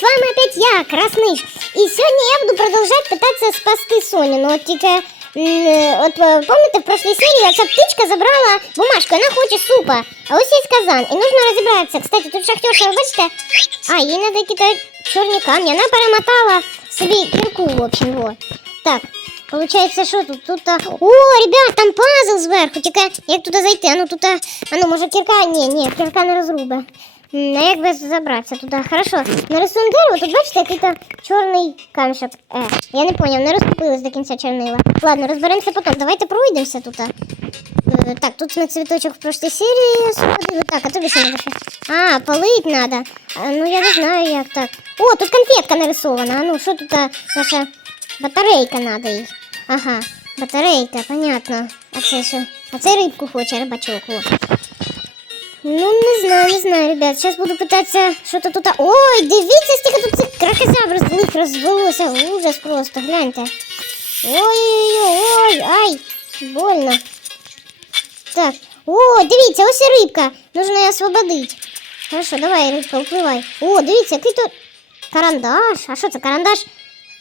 с вами опять я, Красныш. И сегодня я буду продолжать пытаться спасти Соню. Но вот только, м, э, вот э, помните, в прошлой серии эта птичка забрала бумажку, она хочет супа. А ось есть казан, и нужно разобраться. Кстати, тут шахтерша, ви бачите? А, їй надо кидати чорні камні. Вона перемотала собі кірку, в общем, вот. Так, Получається, що тут? Тут. а, О, ребят, там пазл зверху. Тільки як туди зайти? А ну тут. а, А ну, може кірка? Ні, ні, кірка не розрубе. А як би забратися туди? Хорошо. Нарисуємо дерево, тут бачите, який-то чорний камішок. Е, я не поняв, не розкупилась до кінця чорнила. Ладно, розберемося потім. Давайте пройдемося тут. Е, Так, тут ми цвіточок в прошлій серії освободили. Так, а тобі що надо ще? А, полить надо. А, ну я не знаю, як так. О, тут конфетка нарисована. А ну, що тут наша батарейка надо їй? Ага, батарейка, понятно. А це що? А це рибку хоче, рибачок. Во. Ну, не знаю, не знаю, ребят. Сейчас буду пытаться что-то тут. Ой, дивіться, скільки тут цих кракозябр злих розвелося. Ужас просто, гляньте. Ой-ой-ой, ай, больно. Так, о, дивіться, ось і рибка. Нужно її освободити. Хорошо, давай, рибка, впливай. О, дивіться, який тут карандаш. А що це, карандаш?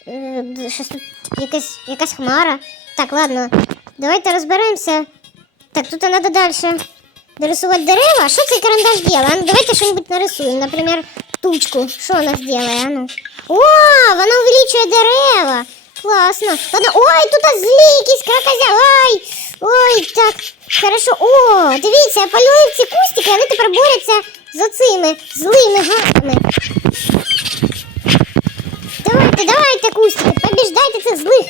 Е, Щось тут якась, якась хмара. Так, ладно, давайте розберемося. Так, тут треба далі нарисувати дерева. Що цей карандаш? А ну, давайте щось нарисуємо. Наприклад, тучку. Що вона зробить? А ну. О, вона увеличує дерева. Класно. Ладно, ой, тут злі якісь кракозя. Ой, ой, так. Хорошо. О, дивіться, я полюю ці кустики, вони тепер борються з оцими злими гадами. Давайте, давайте, кустики, побіждайте цих злих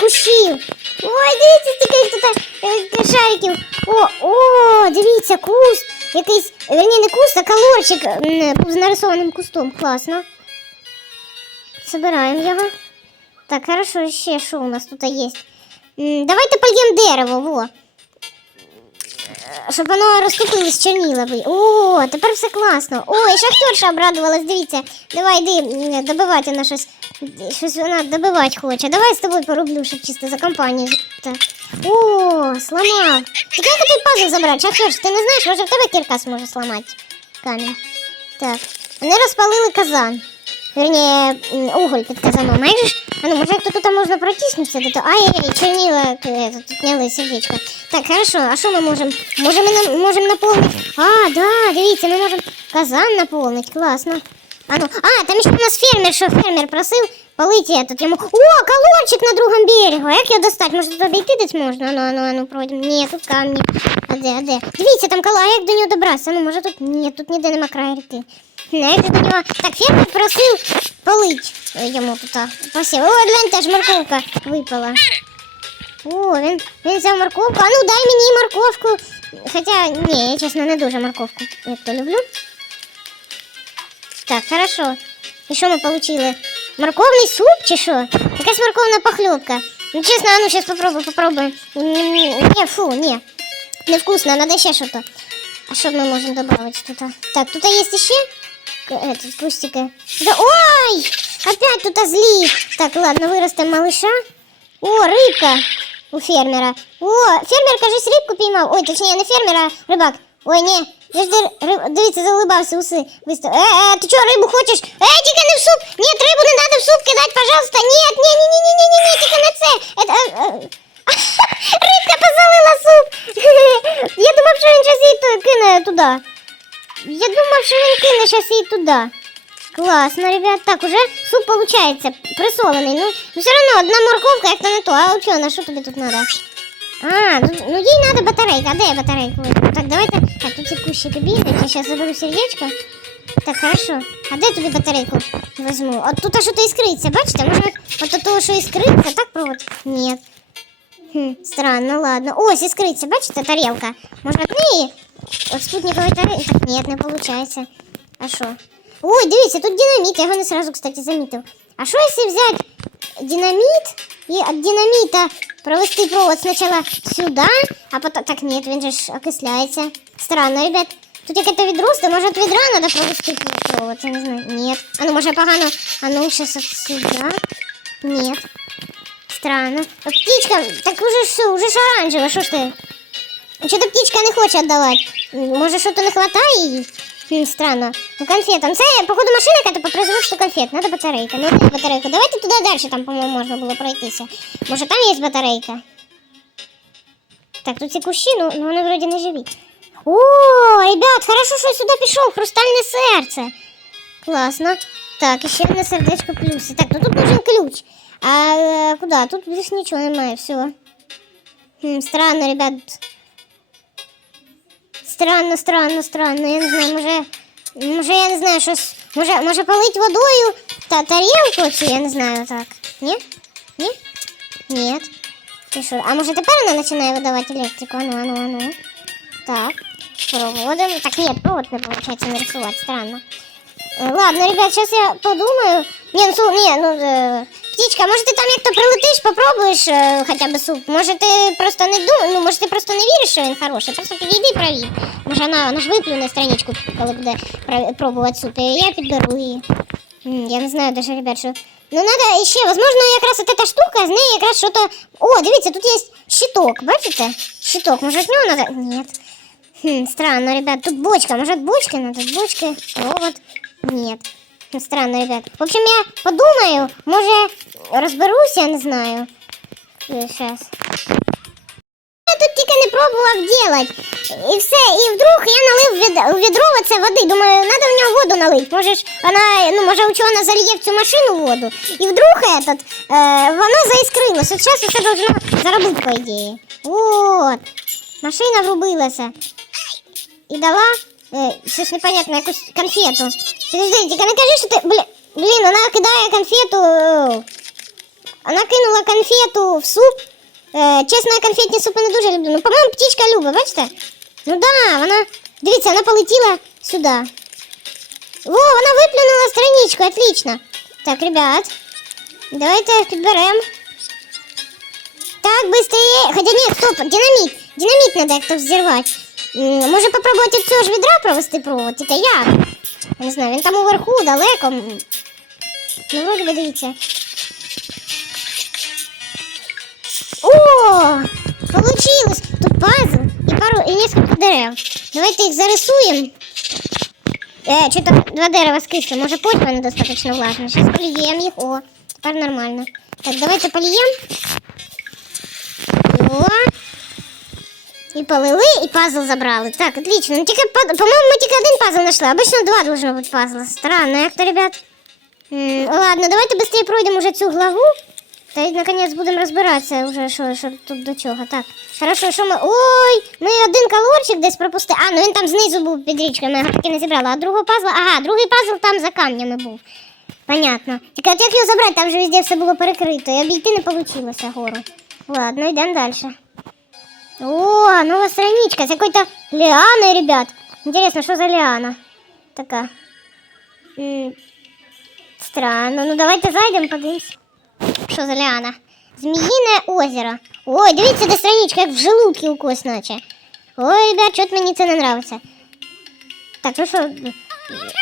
кущів. Ой, дивіться, стільки їх тут Якийсь, верні, не куст, а колорчик з нарисованим кустом. Класно. Собираємо його. Так, хорошо, ще що у нас тут є? Давайте польємо дерево, во. Щоб воно розтопилось чорніловий. О, тепер все класно. Ой, шахтерша обрадувалась, дивіться. Давай йди добивати на щось. Щось вона добивати хоче. Давай з тобою пороблю, щоб чисто за компанію. Так. О, сломав. Так як той пазл забрати? Шахтерш, ти не знаєш, може в тебе кірка зможе зламати камінь. Так. Вони розпалили казан. Верні, уголь під казаном. Майже ж. А ну, може, як тут можна протиснутися до того. Ай-яй, чорніла, е, тут зняли сердечко. Так, хорошо, а що ми можемо? Може, ми нам, можемо наповнити? А, да, дивіться, ми можемо казан наповнити, класно. А ну, а, там ще у нас фермер, що фермер просив полити этот йому. О, колончик на другому берегу. Як його достати? Може, тут обійти десь можна? Ану, ану, ану, пройдемо. Ні, тут камні. А де, а де? Дивіться, там кола, а як до нього добратися? Ну, може тут? Ні, тут ніде нема краю ріки. Не, як до нього. Так, фермер просив полить йому тут. Посів. О, гляньте, аж морковка випала. О, він, він взяв морковку. А ну дай мені морковку. Хоча, ні, я чесно не дуже морковку, як то люблю. Так, хорошо. І що ми получили? Морковний суп чи що? Якась морковна похлебка. Ну, чесно, а ну сейчас попробуй, попробуй. Не, фу, не. Невкусно, надо ще що-то. А що ми можемо добавити тут? Так, тут є ще к- этот, кустики. Да, ой! Опять тут злі. Так, ладно, виростемо малыша. О, рибка у фермера. О, фермер, кажись, рибку піймав. Ой, точніше, не фермер, а рибак. Ой, ні. Я ж дир- риб... Дивіться, заулибався уси. Вистав. Е, е, ти чого рибу хочеш? Е, що він кине зараз її туди. Классно, ребят. Так, уже суп получается присолений. Ну, ну все равно одна морковка, як то не то. А учена, що тобі тут надо? А, ну, ну їй надо батарейка. А де я батарейку? візьму? Так, давайте. Так, тут ці кущики бігають. Я зараз заберу сердечко. Так, хорошо. А де тобі батарейку візьму? От тут що-то іскриться, бачите? Може, от от того, що іскриться, так проводить? Ні. Хм, странно, ладно. Ось іскриться, бачите, тарелка. Може, от неї? От спутникової тарелки? Так, ні, не виходить. А що? Ой, дивіться, тут динамит, я його не сразу, кстати, заметил. А что если взять динамит и от динамита провести провод сначала сюда, а потом... Так, нет, він же ж окисляється. Странно, ребят. Тут як это відро, то може от відра надо провести провод, я не знаю. Нет. А ну, може погано. А ну, сейчас от сюда. Нет. Странно. А птичка, так уже ж, уже ж оранжево, що ж ти? Что-то птичка не хоче віддавати. Може, що-то не хватає їй? Хм, странно. Ну, конфетам. Це, походу, машина яка по производству конфет, надо батарейка. Ну, дай батарейку. Давайте туда дальше, там, по-моему, можно было пройтися. Может, там есть батарейка? Так, тут ці кущі, ну, ну вони вроді не живі. О, ребят, хорошо, що я сюди пішов, хрустальне серце. Класно. Так, і ще одне сердечко плюси. Так, ну тут нужен ключ. А е, куди? Тут більш нічого немає, все. Хм, странно, ребят. Странно, странно, странно. Я не знаю, може. Може, я не знаю, щось. Може, може полить водою та тарілку цю, я не знаю так. Ні? Ні? Ні. Ти що? А може тепер вона починає видавати електрику? Ану, ану, ану. Так. Проводим. Так, нет, провод не получается нарисовать, странно. Э, Ладно, ребят, сейчас я подумаю. Не, ну, су- не, ну, э, птичка, может ты там як-то прилетиш, попробуєш э, хоча б суп? Може ти просто не дум... ну, може ти просто не віриш, що він хороший? Просто підійди і провір. Може вона, вона ж виплюне страничку, коли буде пра- пробувати суп, і я підберу її. М, Я не знаю даже, ребят, що... Ну, надо ще, возможно, якраз от эта штука, з неї якраз що-то... О, дивіться, тут є щиток, бачите? Щиток, може от нього надо... Нет. Хм, странно, ребят, тут бочка, может бочка надо, бочка, провод, нет. Странно, ребят. В общем, я подумаю, може розберусь, я не знаю. Сейчас. Я тут тільки не пробував делать. І все, і вдруг я налив від- відро оце води. Думаю, треба в нього воду налити. Може ж вона, ну може учена зальє в цю машину воду. І вдруг этот, е, воно заіскрилось. От зараз усе должно заробити, по ідеї. Вот. Машина врубилася. І дала е, щось непонятне, якусь конфету. Підожди, тільки не кажи, що ти. Блін, блін, вона кидає конфету. е, Вона кинула конфету в суп. Е, чесно, я конфетні супи не дуже люблю. Ну, по-моєму, птічка любить, бачите? Ну да, вона. Дивіться, вона полетіла сюди. Во, вона виплюнула страничку, отлично. Так, ребят, давайте підберемо. Так, быстрее. Хотя нет, стоп, динамит. Динамит надо як-то взірвати. Може попробувати цього ж відра провести провод? Тільки як? Я не знаю, він там уверху, далеко. Ну, вроде би, дивіться. О! Получилось! Тут пазл и пару и несколько дерев. Давайте их зарисуем. Э, что-то два дерева скисли. Может, почва недостаточно влажная. Сейчас полием их. О, теперь нормально. Так, давайте польем. О. І полили, і пазл забрали. Так, отлично. Ну, тільки, по- по-моєму, ми тільки один пазл знайшли. Обычно два должно бути пазла. Странно, як то, ребят. М, ладно, давайте быстрее пройдемо уже цю главу. Та й наконець будемо розбиратися вже, що, що тут до чого. Так, хорошо, що ми. Ой! Ми один калорчик десь пропустили. А, ну він там знизу був під річкою, ми його не зібрали. А другого пазла. Ага, другий пазл там за камнями був. Понятно. Тільки от як його забрати, там же везде все було перекрито, і обійти не вийшло гору. Ладно, йдемо далі. О, новая страничка с какой-то лианой, ребят. Интересно, что за лиана? Такая. М, Странно. Ну давайте зайдемо, подивимось. Що за ліана? Зміїне озеро. Ой, дивіться, де страничка, як в желудки укус наче. Ой, ребят, чого мені це не нравиться. Так, ну що.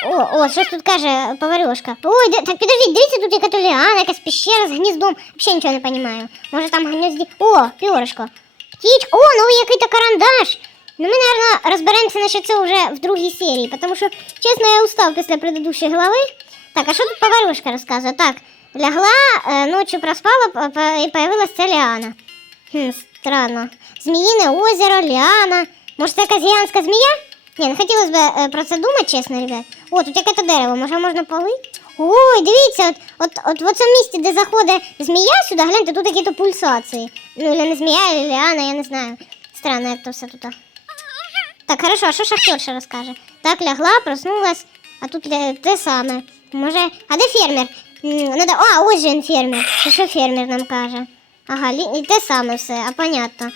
О, о, щось тут каже поварюшка. Ой, де... так підождіть, дивіться, тут яка то ліана, якась пещера з гніздом. Взагалі нічого не розумію. Може там гнізді. О, піришко. Птичка. О, новий який-то карандаш. Ну, ми, наверное, розберемося насчет цього вже в другій серії, тому що, чесно, я устав після предыдущої глави. Так, а що тут поварюшка розказує? Так, лягла, е, ночі проспала і появилась ця ліана. Хм, странно. Зміїне озеро, ліана. Може, це якась гігантська змія? Ні, не хотілося б е, про це думати, чесно, ребят. О, тут яке-то дерево, може можна полити? Ой, дивіться, от, от, от в цьому місці, де заходить змія сюди, гляньте, тут якісь пульсації. Ну, или не змія, или ліана, я не знаю. Странно, як то все тут. Так, хорошо, а що шахтерша розкаже? Так, лягла, проснулась, а тут те саме. Може, а де фермер? Надо... А, ось він фермер. Що, фермер нам каже? Ага, і те саме все, а понятно.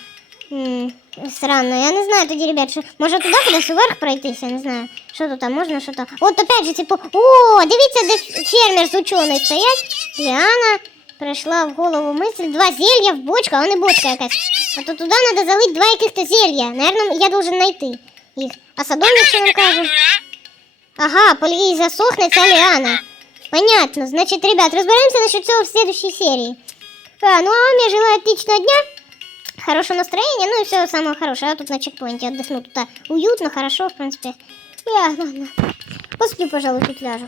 М, Странно, я не знаю тоді, ребят, що... Може туди кудись вверх пройтися, не знаю. Що тут там, можна, що там? От опять же, типу, о, дивіться, де фермер з учений стоять. Ліана прийшла в голову мисль, два зелья в бочку, а не бочка якась. А то туди треба залити два яких-то зелья. Наверно, я должен знайти їх. А садовник що нам каже? Ага, по їй засохне ця ліана. Понятно. Значит, ребят, разберемся насчет всего в следующей серии. А, ну а вам я желаю отличного дня, хорошего настроение, ну и все самое хорошее. Я тут на чекпоинте отдохну. Тут уютно, хорошо, в принципе. Я, ладно. Посплю, пожалуй, тут ляжу.